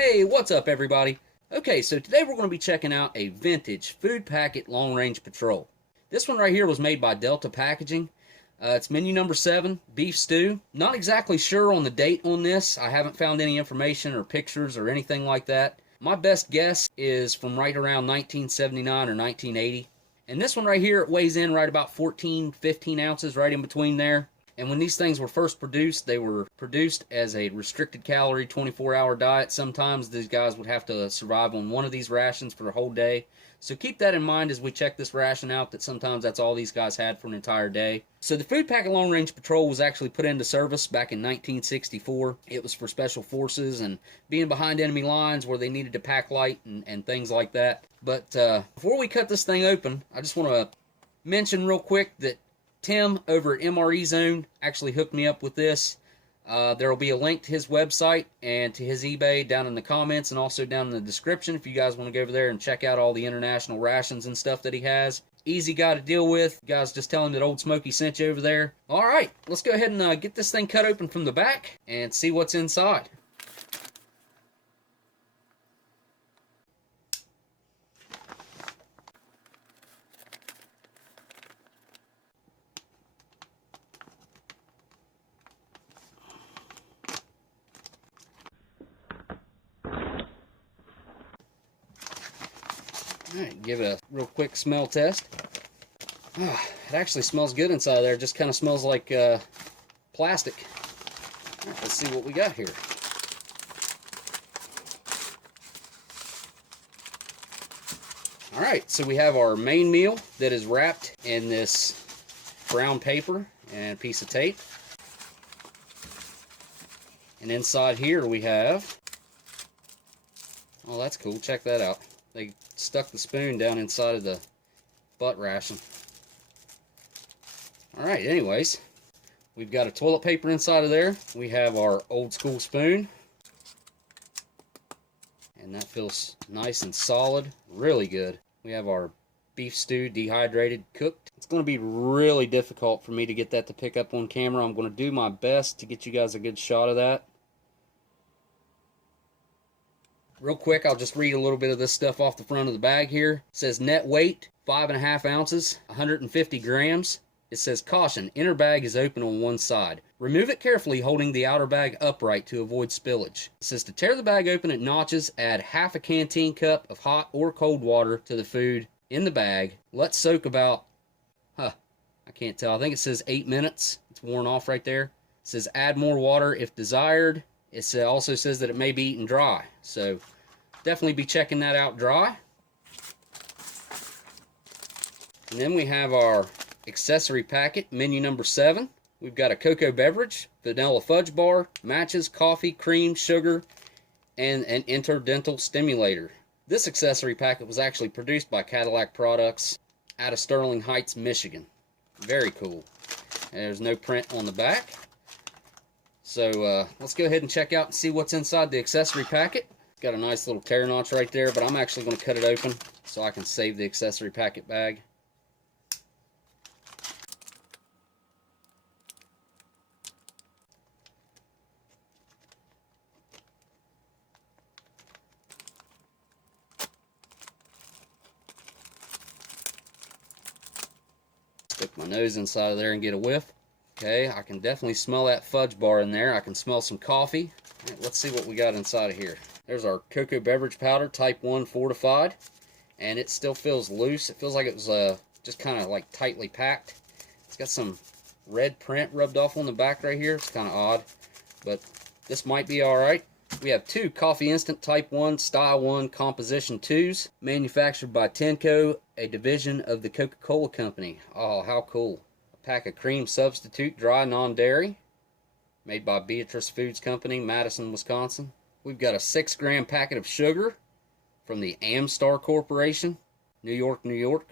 Hey, what's up everybody? Okay, so today we're going to be checking out a vintage food packet long range patrol. This one right here was made by Delta Packaging. It's menu number 7, beef stew. Not exactly sure on the date on this. I haven't found any information or pictures or anything like that. My best guess is from right around 1979 or 1980. And this one right here, it weighs in right about 14, 15 ounces, right in between there. And when these things were first produced, they were produced as a restricted calorie 24-hour diet. Sometimes these guys would have to survive on one of these rations for the whole day. So keep that in mind as we check this ration out, that sometimes that's all these guys had for an entire day. So the Food Packet Long Range Patrol was actually put into service back in 1964. It was for special forces and being behind enemy lines where they needed to pack light and things like that. But before we cut this thing open, I just want to mention real quick that Tim over at MRE Zone actually hooked me up with this. There will be a link to his website and to his eBay down in the comments and also down in the description if you guys want to go over there and check out all the international rations and stuff that he has. Easy guy to deal with. You guys just tell him that Oldsmokey sent you over there. Alright, let's go ahead and get this thing cut open from the back and see what's inside. Alright, give it a real quick smell test. Oh, it actually smells good inside there. It just kind of smells like plastic. Alright, let's see what we got here. Alright, so we have our main meal that is wrapped in this brown paper and a piece of tape. And inside here we have... Oh, that's cool. Check that out. They stuck the spoon down inside of the butt ration. Alright, anyways, we've got a toilet paper inside of there. We have our old school spoon. And that feels nice and solid. Really good. We have our beef stew, dehydrated, cooked. It's going to be really difficult for me to get that to pick up on camera. I'm going to do my best to get you guys a good shot of that. Real quick, I'll just read a little bit of this stuff off the front of the bag here. It says net weight, 5.5 ounces, 150 grams. It says caution, inner bag is open on one side. Remove it carefully, holding the outer bag upright to avoid spillage. It says to tear the bag open at notches, add half a canteen cup of hot or cold water to the food in the bag. Let soak about, I can't tell. I think it says 8 minutes. It's worn off right there. It says add more water if desired. It also says that it may be eaten dry, so definitely be checking that out dry. And then we have our accessory packet, menu number 7. We've got a cocoa beverage, vanilla fudge bar, matches, coffee, cream, sugar, and an interdental stimulator. This accessory packet was actually produced by Cadillac Products out of Sterling Heights, Michigan. Very cool. And there's no print on the back. So let's go ahead and check out and see what's inside the accessory packet. It's got a nice little tear notch right there, but I'm actually going to cut it open so I can save the accessory packet bag. Stick my nose inside of there and get a whiff. Okay, I can definitely smell that fudge bar in there. I can smell some coffee. All right, let's see what we got inside of here. There's our cocoa beverage powder, type 1 fortified. And it still feels loose. It feels like it was just kind of like tightly packed. It's got some red print rubbed off on the back right here. It's kind of odd, but this might be alright. We have 2 Coffee Instant Type 1 Style 1 Composition 2s, manufactured by Tenco, a division of the Coca-Cola Company. Oh, how cool. Pack of cream substitute, dry, non-dairy, made by Beatrice Foods Company, Madison, Wisconsin. We've got a 6-gram packet of sugar from the Amstar Corporation, New York, New York.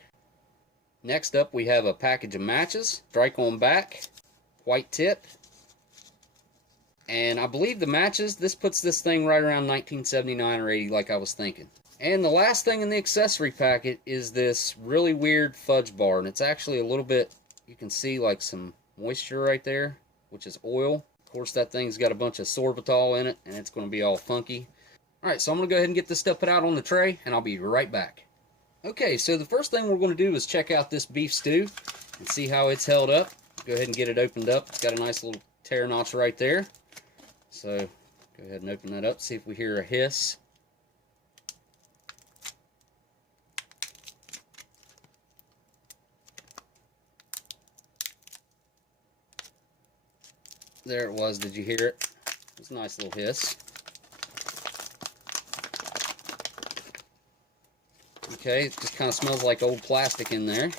Next up, we have a package of matches, strike on back, white tip. And I believe the matches, this puts this thing right around 1979 or 80 like I was thinking. And the last thing in the accessory packet is this really weird fudge bar, and it's actually a little bit... You can see like some moisture right there, which is oil. Of course, that thing's got a bunch of sorbitol in it, and it's going to be all funky. Alright, so I'm going to go ahead and get this stuff put out on the tray, and I'll be right back. Okay, so the first thing we're going to do is check out this beef stew and see how it's held up. Go ahead and get it opened up. It's got a nice little tear notch right there. So go ahead and open that up, see if we hear a hiss. There it was. Did you hear it? It was a nice little hiss. Okay, it just kind of smells like old plastic in there.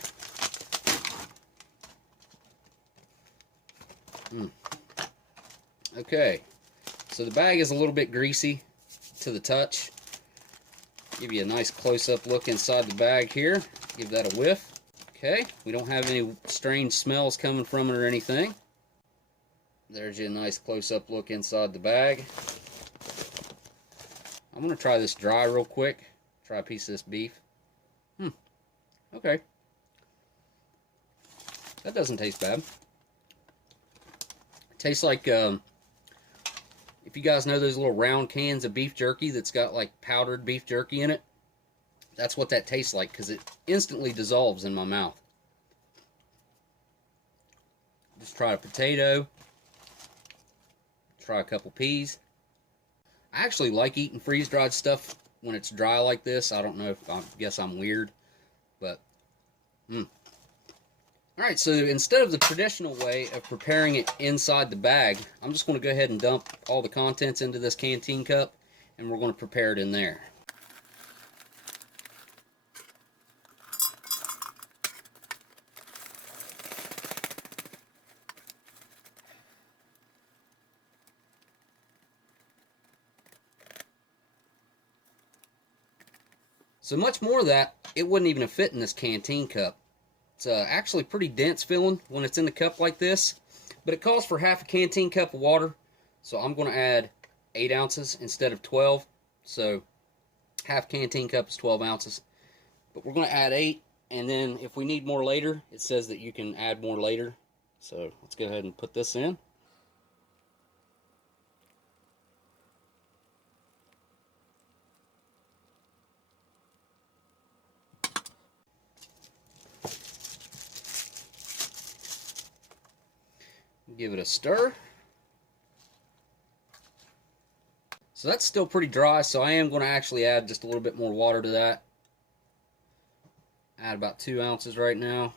Okay, so the bag is a little bit greasy to the touch. Give you a nice close-up look inside the bag here. Give that a whiff. Okay, we don't have any strange smells coming from it or anything. There's you a nice close-up look inside the bag. I'm going to try this dry real quick. Try a piece of this beef. Okay. That doesn't taste bad. It tastes like, if you guys know those little round cans of beef jerky that's got like powdered beef jerky in it, that's what that tastes like, because it instantly dissolves in my mouth. Just try a potato. Try a couple peas. I actually like eating freeze-dried stuff when it's dry like this. I don't know if I guess I'm weird, but Alright, so instead of the traditional way of preparing it inside the bag, I'm just going to go ahead and dump all the contents into this canteen cup, and we're going to prepare it in there. So much more of that, it wouldn't even fit in this canteen cup. It's actually pretty dense feeling when it's in the cup like this, but it calls for half a canteen cup of water, so I'm going to add 8 ounces instead of 12, so half canteen cup is 12 ounces, but we're going to add 8, and then if we need more later, it says that you can add more later, so let's go ahead and put this in. Give it a stir. So that's still pretty dry, so I am going to actually add just a little bit more water to that. Add about 2 ounces right now.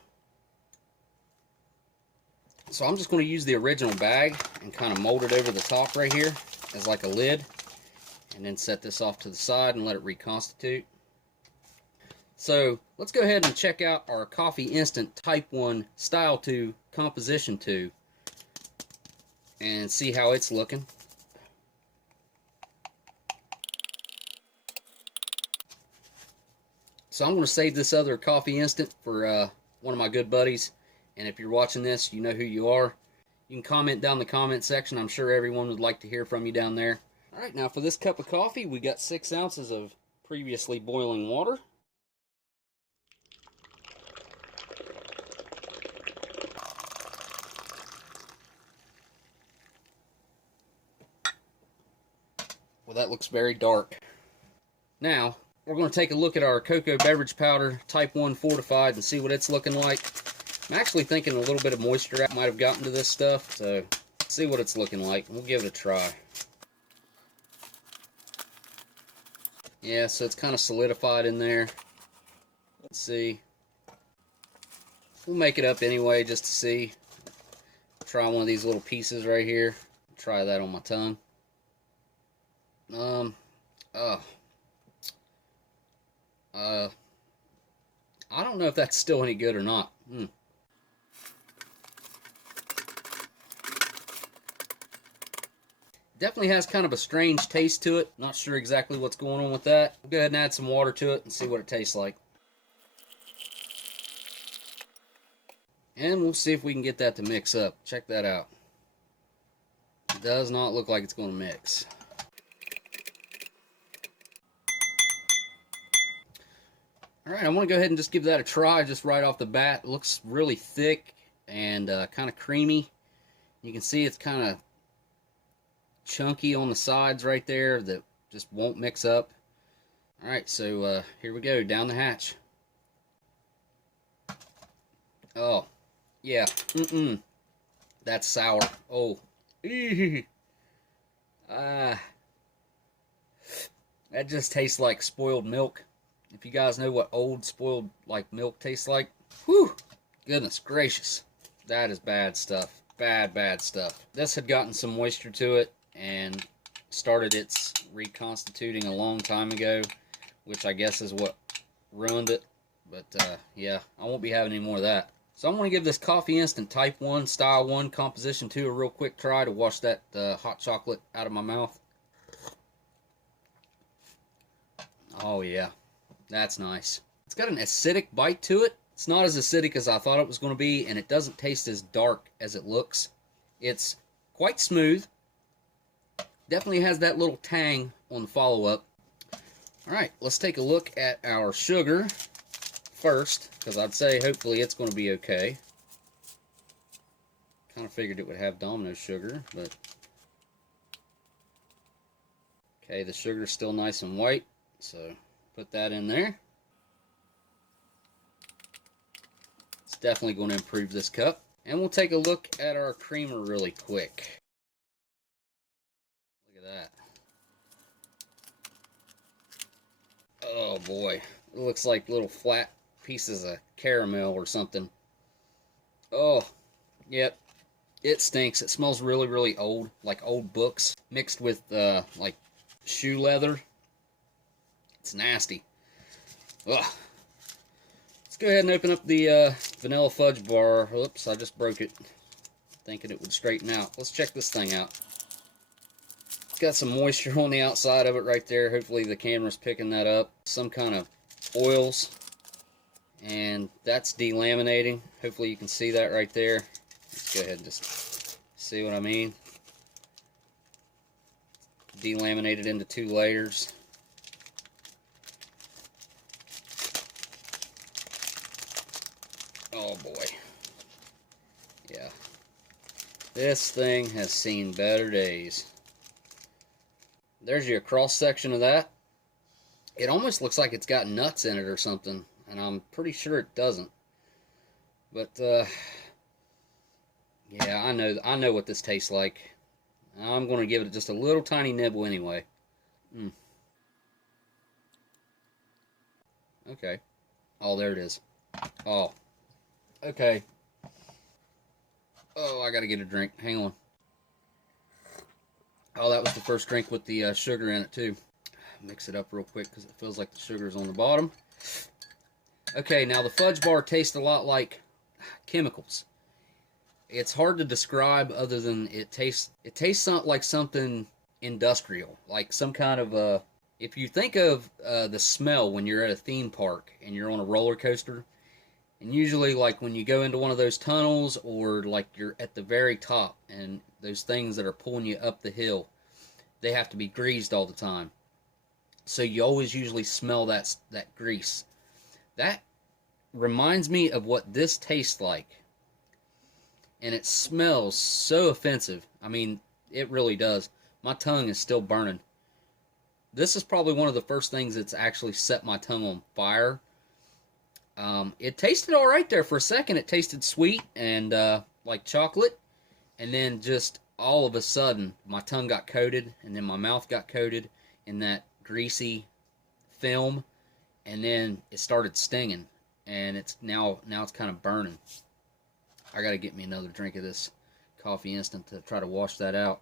So I'm just going to use the original bag and kind of mold it over the top right here as like a lid, and then set this off to the side and let it reconstitute. So let's go ahead and check out our Coffee Instant Type 1 Style 2 Composition 2 and see how it's looking. So I'm going to save this other Coffee Instant for one of my good buddies, and if you're watching this, you know who you are. You can comment down in the comment section. I'm sure everyone would like to hear from you down there. Alright, now for this cup of coffee, we got 6 ounces of previously boiling water. Well, that looks very dark. Now, we're going to take a look at our cocoa beverage powder Type 1 fortified and see what it's looking like. I'm actually thinking a little bit of moisture might have gotten to this stuff, so let's see what it's looking like. We'll give it a try. Yeah, so it's kind of solidified in there. Let's see. We'll make it up anyway just to see. Try one of these little pieces right here. Try that on my tongue. I don't know if that's still any good or not. Definitely has kind of a strange taste to it. Not sure exactly what's going on with that. We'll go ahead and add some water to it and see what it tastes like. And we'll see if we can get that to mix up. Check that out. It does not look like it's going to mix. Alright, I want to go ahead and just give that a try just right off the bat. It looks really thick and kind of creamy. You can see it's kind of chunky on the sides right there. The just won't mix up. Alright, so here we go, down the hatch. Oh, yeah, that's sour. Oh, that just tastes like spoiled milk. If you guys know what old spoiled like milk tastes like, whew, goodness gracious, that is bad stuff. Bad stuff. This had gotten some moisture to it and started its reconstituting a long time ago, which I guess is what ruined it. But yeah, I won't be having any more of that. So I'm going to give this Coffee Instant Type 1, Style 1, Composition 2 a real quick try to wash that hot chocolate out of my mouth. Oh yeah, that's nice. It's got an acidic bite to it. It's not as acidic as I thought it was going to be, and it doesn't taste as dark as it looks. It's quite smooth. Definitely has that little tang on the follow-up. Alright, let's take a look at our sugar first, because I'd say hopefully it's going to be okay. Kind of figured it would have Domino sugar, but... Okay, the sugar's still nice and white, so put that in there. It's definitely going to improve this cup. And we'll take a look at our creamer really quick. Look at that. Oh boy, it looks like little flat pieces of caramel or something. Oh, yep, it stinks. It smells really, really old, like old books mixed with like shoe leather. It's nasty. Ugh. Let's go ahead and open up the vanilla fudge bar. Oops, I just broke it, thinking it would straighten out. Let's check this thing out. It's got some moisture on the outside of it right there. Hopefully the camera's picking that up. Some kind of oils, and that's delaminating. Hopefully you can see that right there. Let's go ahead and just see what I mean. Delaminated into 2 layers. Oh boy. Yeah. This thing has seen better days. There's your cross section of that. It almost looks like it's got nuts in it or something, and I'm pretty sure it doesn't. But yeah, I know what this tastes like. I'm going to give it just a little tiny nibble anyway. Okay. Oh, there it is. Oh. Okay. Oh, I gotta get a drink. Hang on. Oh, that was the first drink with the sugar in it, too. Mix it up real quick because it feels like the sugar's on the bottom. Okay, now the fudge bar tastes a lot like chemicals. It's hard to describe other than it tastes like something industrial, like some kind of if you think of the smell when you're at a theme park and you're on a roller coaster, and usually like when you go into one of those tunnels or like you're at the very top and those things that are pulling you up the hill, they have to be greased all the time. So you always usually smell that grease. That reminds me of what this tastes like. And it smells so offensive. I mean, it really does. My tongue is still burning. This is probably one of the first things that's actually set my tongue on fire. It tasted all right there for a second. It tasted sweet and like chocolate. And then just all of a sudden, my tongue got coated, and then my mouth got coated in that greasy film, and then it started stinging, and it's now it's kind of burning. I gotta get me another drink of this coffee instant to try to wash that out.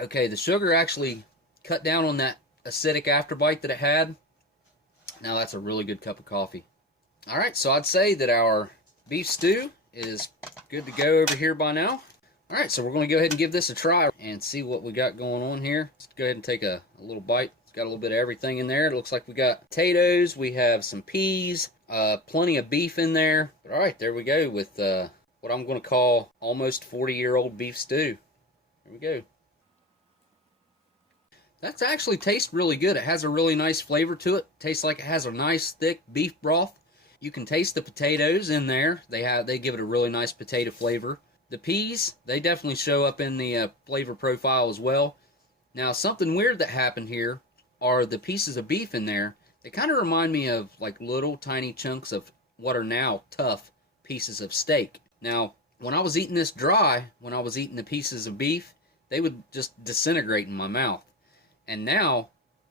Okay, the sugar actually cut down on that acidic afterbite that it had. Now that's a really good cup of coffee. Alright, so I'd say that our beef stew is good to go over here by now. Alright, so we're going to go ahead and give this a try and see what we got going on here. Let's go ahead and take a little bite. It's got a little bit of everything in there. It looks like we got potatoes, we have some peas, plenty of beef in there. Alright, there we go with what I'm going to call almost 40-year-old beef stew. There we go. That actually tastes really good. It has a really nice flavor to it. Tastes like it has a nice thick beef broth. You can taste the potatoes in there. They give it a really nice potato flavor. The peas, they definitely show up in the flavor profile as well. Now, something weird that happened here are the pieces of beef in there. They kind of remind me of like little tiny chunks of what are now tough pieces of steak. Now, when I was eating this dry, when I was eating the pieces of beef, they would just disintegrate in my mouth. And now,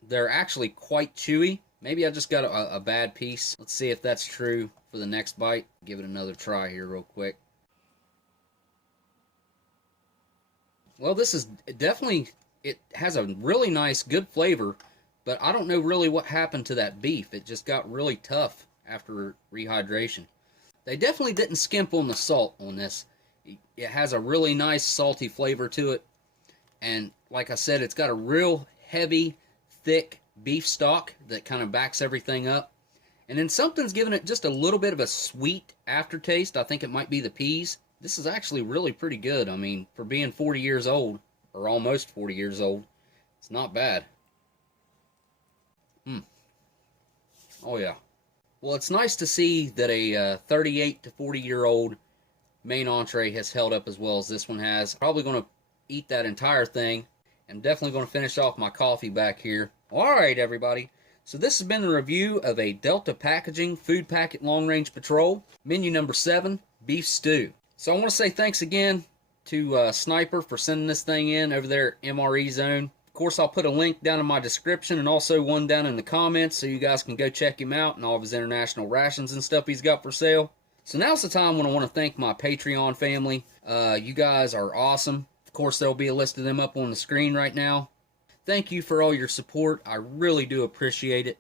they're actually quite chewy. Maybe I just got a bad piece. Let's see if that's true for the next bite. Give it another try here real quick. Well, this is definitely, it has a really nice, good flavor, but I don't know really what happened to that beef. It just got really tough after rehydration. They definitely didn't skimp on the salt on this. It has a really nice salty flavor to it. And like I said, it's got a real heavy, thick beef stock that kind of backs everything up. And then something's giving it just a little bit of a sweet aftertaste. I think it might be the peas. This is actually really pretty good. I mean, for being 40 years old, or almost 40 years old, it's not bad. Oh yeah. Well, it's nice to see that a 38 to 40-year-old main entree has held up as well as this one has. Probably going to eat that entire thing. I'm definitely going to finish off my coffee back here. Alright, everybody. So this has been a review of a Delta Packaging Food Packet Long Range Patrol. Menu number 7, Beef Stew. So I want to say thanks again to Sniper for sending this thing in over there at MRE Zone. Of course, I'll put a link down in my description and also one down in the comments so you guys can go check him out and all of his international rations and stuff he's got for sale. So now's the time when I want to thank my Patreon family. You guys are awesome. Of course, there'll be a list of them up on the screen right now. Thank you for all your support. I really do appreciate it.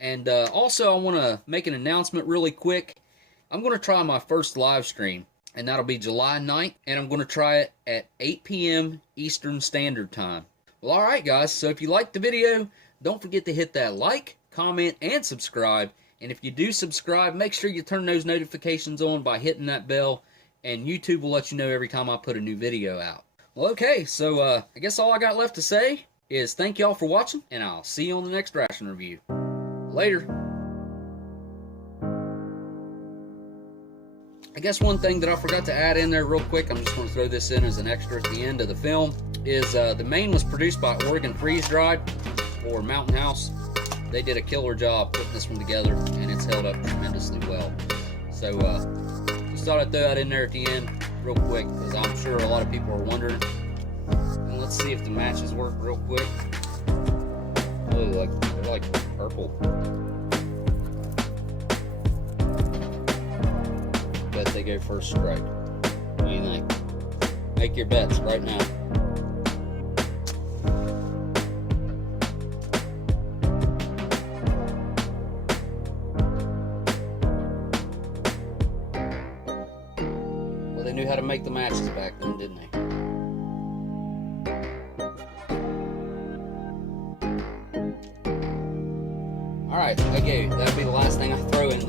And also, I want to make an announcement really quick. I'm going to try my first live stream, and that'll be July 9th, and I'm going to try it at 8 p.m. Eastern Standard Time. Well, alright guys, so if you liked the video, don't forget to hit that like, comment, and subscribe. And if you do subscribe, make sure you turn those notifications on by hitting that bell, and YouTube will let you know every time I put a new video out. Well, okay, so I guess all I got left to say is thank y'all for watching, and I'll see you on the next ration review. Later. I guess one thing that I forgot to add in there real quick, I'm just going to throw this in as an extra at the end of the film, is the main was produced by Oregon Freeze Dried, or Mountain House. They did a killer job putting this one together, and it's held up tremendously well. So, just thought I'd throw that in there at the end real quick, because I'm sure a lot of people are wondering. And let's see if the matches work real quick. Oh, they're like purple. Bet they go first strike. What do you think? Make your bets right now. Well, they knew how to make the matches back then, didn't they? Alright, okay, that'll be the last thing I throw in